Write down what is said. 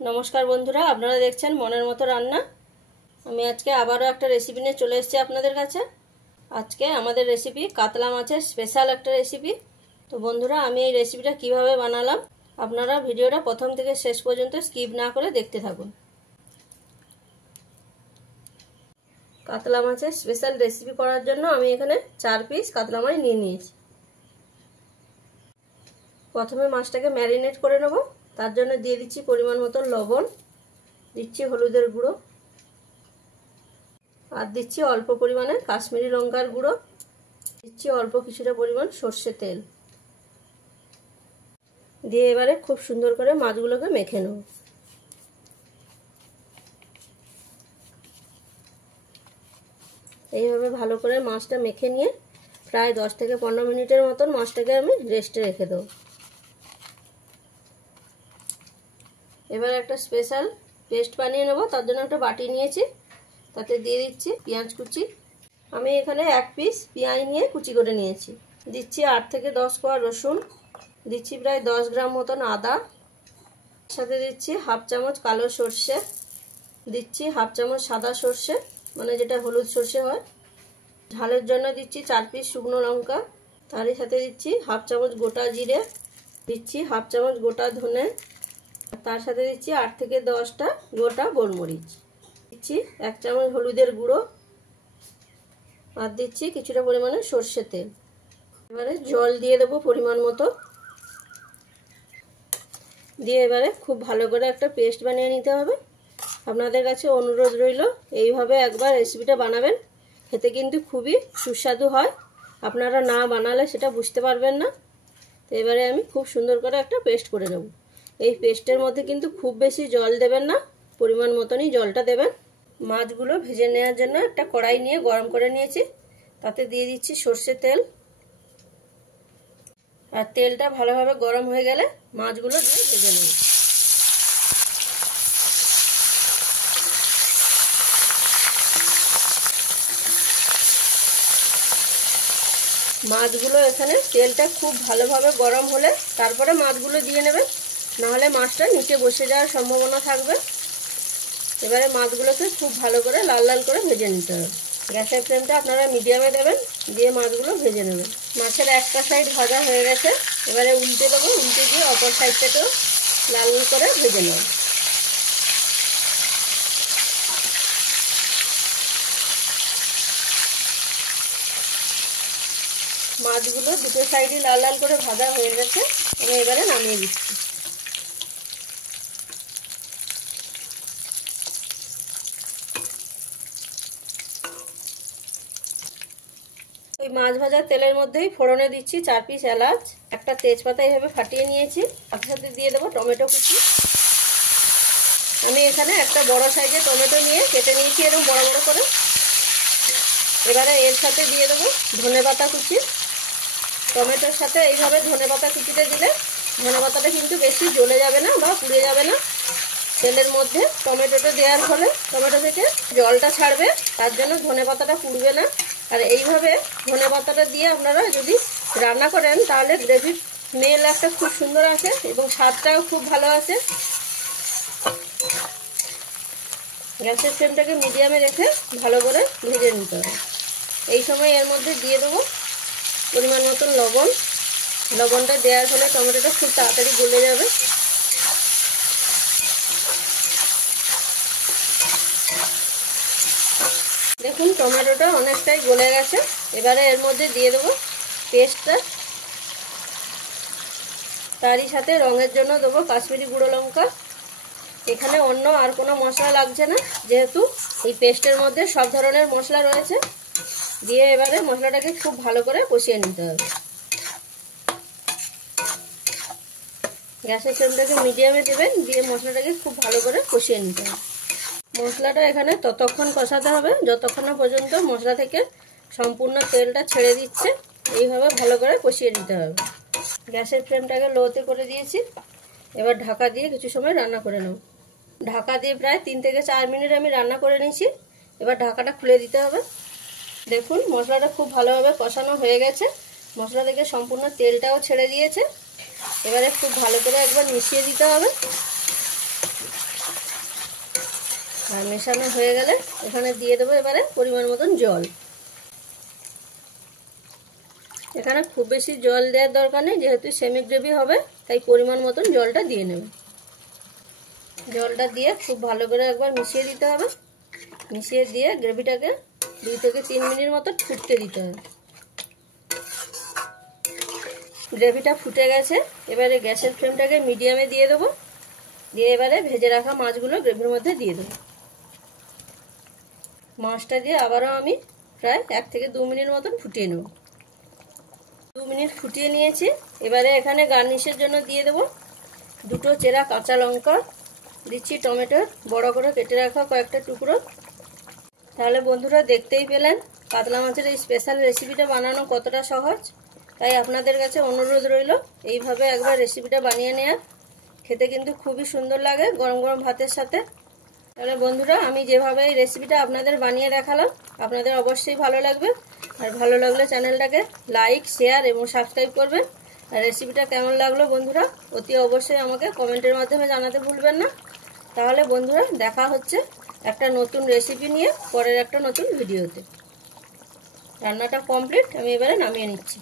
नमस्कार बंधुरा आपनारा देखছেন মনের মতো রান্না। আমি আজকে আবারও একটা রেসিপি নিয়ে চলে এসেছি আপনাদের কাছে। আজকে আমাদের রেসিপি কাতলা মাছের স্পেশাল একটা রেসিপি। তো বন্ধুরা আমি এই রেসিপিটা কিভাবে বানালাম আপনারা ভিডিওটা প্রথম থেকে শেষ পর্যন্ত স্কিপ না করে দেখতে থাকুন। কাতলা মাছের স্পেশাল রেসিপি করার জন্য আমি এখানে 4 পিস কাতলা মাছ নিয়ে নিয়েছি। প্রথমে মাছটাকে ম্যারিনেট করে নেব। তার জন্য দিয়ে দিচ্ছি পরিমাণ মতো লবণ, দিচ্ছি হলুদের গুঁড়ো, আর দিচ্ছি অল্প পরিমাণে কাশ্মীরি লঙ্কার গুঁড়ো, দিচ্ছি অল্প কিছুটা পরিমাণ সর্ষে তেল দিয়ে এবারে খুব সুন্দর করে মাছগুলোকে মেখে নেব। এইভাবে ভালো করে মাছটা মেখে নিয়ে প্রায় 10 থেকে 15 মিনিটের মতন মাছটাকে আমি রেস্টে রেখে দেব। এবার একটা স্পেশাল পেস্ট বানিয়ে নেব। তার জন্য একটা বাটি নিয়েছি, তাতে দিয়ে দিচ্ছি পেঁয়াজ কুচি। আমি এখানে 1 পিস পেঁয়াজ নিয়ে কুচি করে নিয়েছি। দিচ্ছি 8 থেকে 10 কোয়া রসুন, দিচ্ছি প্রায় 10 গ্রাম মতন আদা, সাথে দিচ্ছি হাফ চামচ কালো সর্ষে, দিচ্ছি হাফ চামচ সাদা সর্ষে মানে যেটা হলুদ সর্ষে হয়, ঝালের জন্য দিচ্ছি 4 পিস শুকনো লঙ্কা, তারই সাথে দিচ্ছি হাফ চামচ গোটা জিরে, দিচ্ছি হাফ চামচ গোটা ধনে, তার সাথে দিচ্ছি 8 থেকে 10টা গোটা গোলমরিচ, দিচ্ছি 1 চামচ হলুদের গুঁড়ো, আর দিচ্ছি কিছুটা পরিমাণে সর্ষে তেল। এবারে জল দিয়ে দেবো পরিমাণ মতো, দিয়ে এবারে খুব ভালো করে একটা পেস্ট বানিয়ে নিতে হবে। আপনাদের কাছে অনুরোধ রইল এইভাবে একবার রেসিপিটা বানাবেন, খেতে কিন্তু খুবই সুস্বাদু হয়। আপনারা না বানালে সেটা বুঝতে পারবেন না। তো এবারে আমি খুব সুন্দর করে একটা পেস্ট করে নেব। এই পেস্টের মধ্যে কিন্তু খুব বেশি জল দেবেন না, পরিমাণ মতনই জলটা দেবেন। মাছগুলো ভেজে নেওয়ার জন্য একটা কড়াই নিয়ে গরম করে নিয়েছি, তাতে দিয়ে দিচ্ছি সর্ষের তেল, আর তেলটা ভালোভাবে গরম হয়ে গেলে মাছগুলো দিয়ে ভেজে নেব। মাছগুলো এখানে তেলটা খুব ভালোভাবে গরম হলে তারপরে মাছগুলো দিয়ে নেবেন, নাহলে মাছটা নিচে বসে যাওয়ার সম্ভাবনা থাকবে। এবারে মাছগুলোকে খুব ভালো করে লাল লাল করে ভেজে নিতে হবে। গ্যাসের ফ্লেমটা আপনারা মিডিয়ামে দেবেন, দিয়ে মাছগুলো ভেজে নেবেন। মাছের একটা সাইড ভাজা হয়ে গেছে, এবারে উল্টে দেবো, উল্টে দিয়ে অপর সাইডটাকেও লাল করে ভেজে নেব। মাছগুলো দুটো সাইডই লাল লাল করে ভাজা হয়ে গেছে, আমি এবারে নামিয়ে দিচ্ছি। ওই মাছ ভাজার তেলের মধ্যেই ফোড়নে দিচ্ছি 4 পিস এলাচ, একটা তেজপাতা এইভাবে ফাটিয়ে নিয়েছি, তার সাথে দিয়ে দেবো টমেটো কুচি। আমি এখানে একটা বড় সাইজের টমেটো নিয়ে কেটে নিয়েছি এরকম বড় বড় করে। এবারে এর সাথে দিয়ে দেবো ধনেপাতা কুচি। টমেটোর সাথে এইভাবে ধনেপাতা কুচিতে দিলে ধনেপাতাটা কিন্তু বেশি জ্বলে যাবে না বা পুড়ে যাবে না। তেলের মধ্যে টমেটোটা দেওয়ার ফলে টমেটো থেকে জলটা ছাড়বে, তার জন্য ধনেপাতাটা পুড়বে না। আর এইভাবে ধনেপাতাটা দিয়ে আপনারা যদি রান্না করেন তাহলে গ্রেভির স্মেল একটা খুব সুন্দর আসে এবং স্বাদটাও খুব ভালো আসে। গ্যাসের ফ্লেমটাকে মিডিয়ামে রেখে ভালো করে ভেজে নিতে হবে। এই সময় এর মধ্যে দিয়ে দেবো পরিমাণ মতন লবণ। লবণটা দেওয়ার ফলে টমেটোটা খুব তাড়াতাড়ি গলে যাবে। দেখুন টমেটোটা অনেকটাই গলে গেছে। এবারে এর মধ্যে দিয়ে দেবো পেস্টটা, তারই সাথে রঙের জন্য দেবো কাশ্মীরি গুঁড়ো লঙ্কা। এখানে অন্য আর কোনো মশলা লাগছে না, যেহেতু এই পেস্টের মধ্যে সব ধরনের মশলা রয়েছে। দিয়ে এবারে মশলাটাকে খুব ভালো করে কষিয়ে নিতে হবে। গ্যাসের ফ্লেমটাকে মিডিয়ামে দেবেন, দিয়ে মশলাটাকে খুব ভালো করে কষিয়ে নিতে হবে। মশলাটা এখানে ততক্ষণ কষাতে হবে যতক্ষণ না পর্যন্ত মশলা থেকে সম্পূর্ণ তেলটা ছেড়ে দিচ্ছে। এইভাবে ভালো করে কষিয়ে নিতে হবে। গ্যাসের ফ্লেমটাকে লোতে করে দিয়েছি, এবার ঢাকা দিয়ে কিছু সময় রান্না করে নেব। ঢাকা দিয়ে প্রায় 3 থেকে 4 মিনিট আমি রান্না করে নিয়েছি। এবার ঢাকাটা খুলে দিতে হবে। দেখুন মশলাটা খুব ভালোভাবে কষানো হয়ে গেছে, মশলা থেকে সম্পূর্ণ তেলটাও ছেড়ে দিয়েছে। এবারে খুব ভালো করে একবার মিশিয়ে দিতে হবে। আর মেশানো হয়ে গেলে এখানে দিয়ে দেবো এবারে পরিমাণ মতন জল। এখানে খুব বেশি জল দেওয়ার দরকার নেই, যেহেতু সেমি গ্রেভি হবে তাই পরিমাণ মতন জলটা দিয়ে নেবে। জলটা দিয়ে খুব ভালো করে একবার মিশিয়ে দিতে হবে। মিশিয়ে দিয়ে গ্রেভিটাকে 2 থেকে 3 মিনিট মতো ফুটতে দিতে হবে। গ্রেভিটা ফুটে গেছে, এবারে গ্যাসের ফ্লেমটাকে মিডিয়ামে দিয়ে দেবো। দিয়ে এবারে ভেজে রাখা মাছগুলো গ্রেভির মধ্যে দিয়ে দেবো। মাছটা দিয়ে আবারও আমি প্রায় 1 থেকে 2 মিনিট মতন ফুটিয়ে নেব। 2 মিনিট ফুটিয়ে নিয়েছি। এবারে এখানে গার্নিশের জন্য দিয়ে দেবো 2টো চেরা কাঁচা লঙ্কা, দিচ্ছি টমেটোর বড় করে কেটে রাখা কয়েকটা টুকরো। তাহলে বন্ধুরা দেখতেই পেলেন কাতলা মাছের এই স্পেশাল রেসিপিটা বানানো কতটা সহজ। তাই আপনাদের কাছে অনুরোধ রইল এইভাবে একবার রেসিপিটা বানিয়ে নেওয়ার। খেতে কিন্তু খুবই সুন্দর লাগে গরম গরম ভাতের সাথে। তাহলে বন্ধুরা আমি যেভাবে এই রেসিপিটা আপনাদের বানিয়ে দেখালাম আপনাদের অবশ্যই ভালো লাগবে। আর ভালো লাগলে চ্যানেলটাকে লাইক, শেয়ার এবং সাবস্ক্রাইব করবেন। আর রেসিপিটা কেমন লাগলো বন্ধুরা অতি অবশ্যই আমাকে কমেন্টের মাধ্যমে জানাতে ভুলবেন না। তাহলে বন্ধুরা দেখা হচ্ছে একটা নতুন রেসিপি নিয়ে পরের একটা নতুন ভিডিওতে। রান্নাটা কমপ্লিট, আমি এবারে নামিয়ে নিচ্ছি।